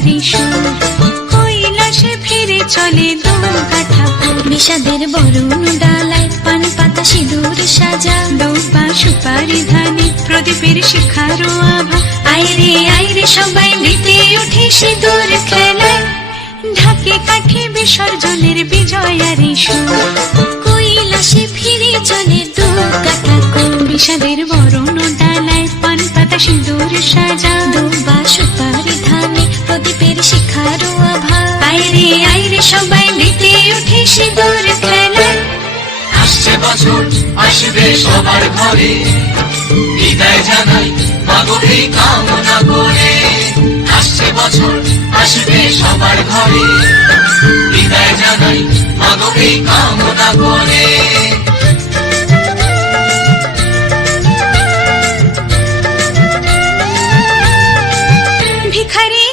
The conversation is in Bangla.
বিজয়ারি সুর, কৈলাসে ফিরে চলে দুর্গা ঠাকুর। বিষাদের বরণ ডালায় পান পাতা সিঁদুর সাজা, দৌপা সুপারি ধানে প্রদীপের শিখারো আভা। আইরে সবাই মেতে উঠে সিঁদুর খেলায়, ঢাকে কাঠে বিসর্জনের বিজয়ারি সুর, কৈলাসে ফিরে চলে দুর্গা ঠাকুর। বিষাদের বরণ ডালায় পান পাতা সিঁদুর সাজা, দৌপা সুপারি ধানে প্রদীপের শিখারো আভা। আইরে সবাই মেতে উঠে সিঁদুর খেলায়। আসছে বছর আসবে সবার ঘরে, বিদায় জানাই মাগো এই কামনা করে। আসছে বছর আসবে সবার ঘরে, বিদায় জানাই মাগো এই কামনা করে।